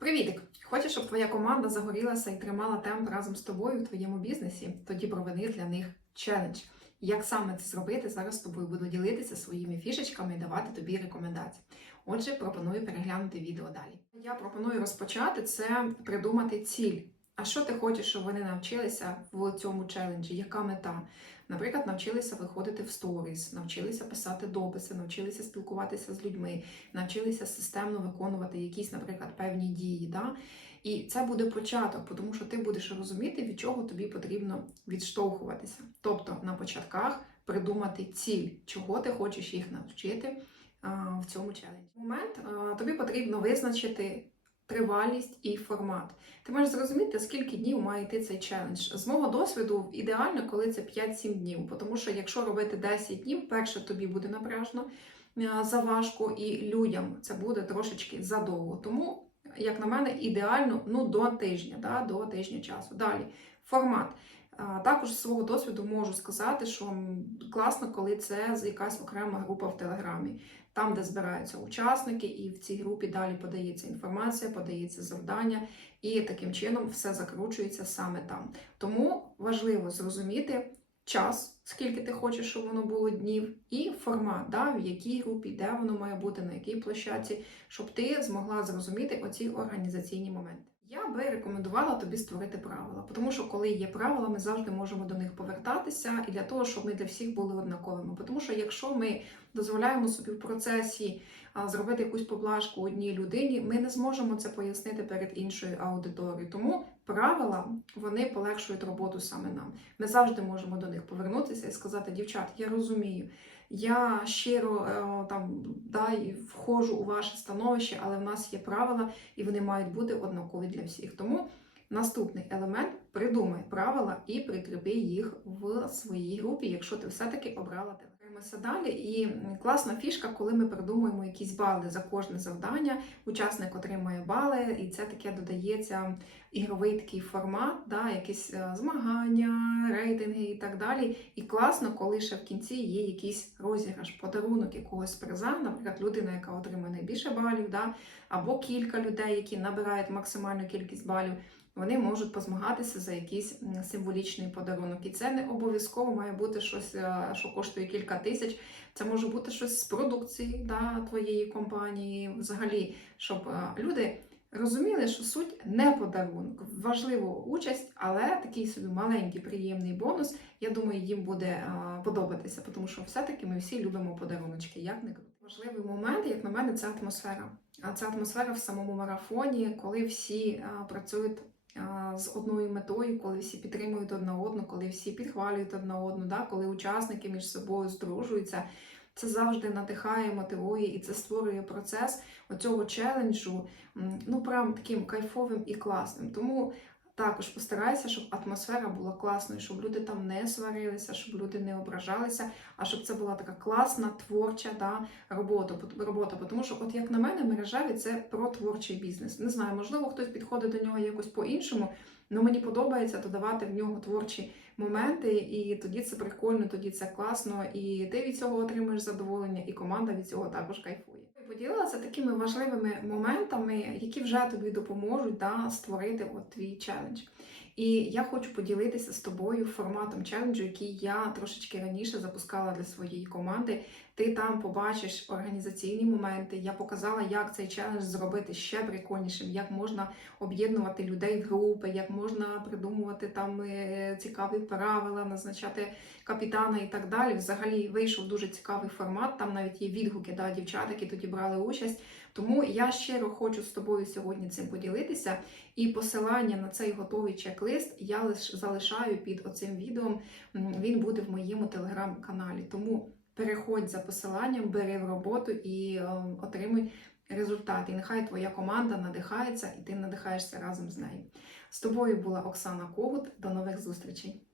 Привітик! Хочеш, щоб твоя команда загорілася і тримала темп разом з тобою в твоєму бізнесі? Тоді проведи для них челендж. Як саме це зробити, зараз з тобою буду ділитися своїми фішечками і давати тобі рекомендації. Отже, пропоную переглянути відео далі. Я пропоную розпочати це придумати ціль. А що ти хочеш, щоб вони навчилися в цьому челенджі? Яка мета? Наприклад, навчилися виходити в сторіс, навчилися писати дописи, навчилися спілкуватися з людьми, навчилися системно виконувати якісь, наприклад, певні дії. Да? І це буде початок, тому що ти будеш розуміти, від чого тобі потрібно відштовхуватися. Тобто на початках придумати ціль, чого ти хочеш їх навчити в цьому челенджі. Момент тобі потрібно визначити. Тривалість і формат. Ти можеш зрозуміти, скільки днів має йти цей челендж. З мого досвіду ідеально, коли це 5-7 днів. Тому що якщо робити 10 днів, перше тобі буде напряжно, е, заважко, і людям це буде трошечки задовго. Тому, як на мене, ідеально ну, до тижня, да, до тижня часу. Далі формат. Також з свого досвіду можу сказати, що класно, коли це якась окрема група в Телеграмі, там, де збираються учасники, і в цій групі далі подається інформація, подається завдання, і таким чином все закручується саме там. Тому важливо зрозуміти час, скільки ти хочеш, щоб воно було днів, і формат, да, в якій групі, де воно має бути, на якій площадці, щоб ти змогла зрозуміти оці організаційні моменти. Я би рекомендувала тобі створити правила, тому що коли є правила, ми завжди можемо до них повертатися, і для того, щоб ми для всіх були однаковими. Тому що якщо ми дозволяємо собі в процесі зробити якусь поблажку одній людині, ми не зможемо це пояснити перед іншою аудиторією. Тому правила вони полегшують роботу саме нам. Ми завжди можемо до них повернутися і сказати: дівчат, я розумію. Я щиро е, там да, і входжу у ваше становище, але в нас є правила, і вони мають бути однакові для всіх. Тому наступний елемент придумай правила і прикріпи їх в своїй групі, якщо ти все-таки обрала те. Рухаємося далі. І класна фішка, коли ми придумуємо якісь бали за кожне завдання. Учасник отримує бали, і це таке додається ігровий такий формат, да, якісь е, змагання, рейтинги і так далі. І класно, коли ще в кінці є якийсь розіграш, подарунок якогось приза, наприклад, людина, яка отримує найбільше балів, да, або кілька людей, які набирають максимальну кількість балів. Вони можуть позмагатися за якийсь символічний подарунок. І це не обов'язково має бути щось, е, що коштує кілька тисяч. Це може бути щось з продукції да, твоєї компанії, взагалі, щоб е, люди розуміли, що суть не подарунок, важлива участь, але такий собі маленький приємний бонус. Я думаю, їм буде е, подобатися, тому що все-таки ми всі любимо подаруночки. Як не. Важливий момент, як на мене, це атмосфера. А це атмосфера в самому марафоні, коли всі е, працюють з одною метою, коли всі підтримують одна одну, коли всі підхвалюють одна одну, да? коли учасники між собою здружуються. Це завжди надихає, мотивує і це створює процес оцього челенджу, ну прям таким кайфовим і класним. Тому також постарайся, щоб атмосфера була класною, щоб люди там не сварилися, щоб люди не ображалися, а щоб це була така класна, творча да, робота. Робота. Тому що, от як на мене, мережеві це про творчий бізнес. Не знаю, можливо, хтось підходить до нього якось по-іншому, але мені подобається додавати в нього творчі моменти, і тоді це прикольно, тоді це класно, і ти від цього отримаєш задоволення, і команда від цього також кайфує. Поділилася такими важливими моментами, які вже тобі допоможуть да, створити от твій челендж. І я хочу поділитися з тобою форматом челенджу, який я трошечки раніше запускала для своєї команди. Ти там побачиш організаційні моменти. Я показала, як цей челендж зробити ще прикольнішим, як можна об'єднувати людей в групи, як можна придумувати там е, цікаві правила, назначати капітана і так далі. Взагалі вийшов дуже цікавий формат. Там навіть є відгуки да, дівчат, які тоді брали участь. Тому я щиро хочу з тобою сьогодні цим поділитися. І посилання на цей готовий чек-лист я лише залишаю під оцим відео. Він буде в моєму телеграм-каналі. Тому переходь за посиланням, бери в роботу і е, отримуй результат. І нехай твоя команда надихається, і ти надихаєшся разом з нею. З тобою була Оксана Когут. До нових зустрічей!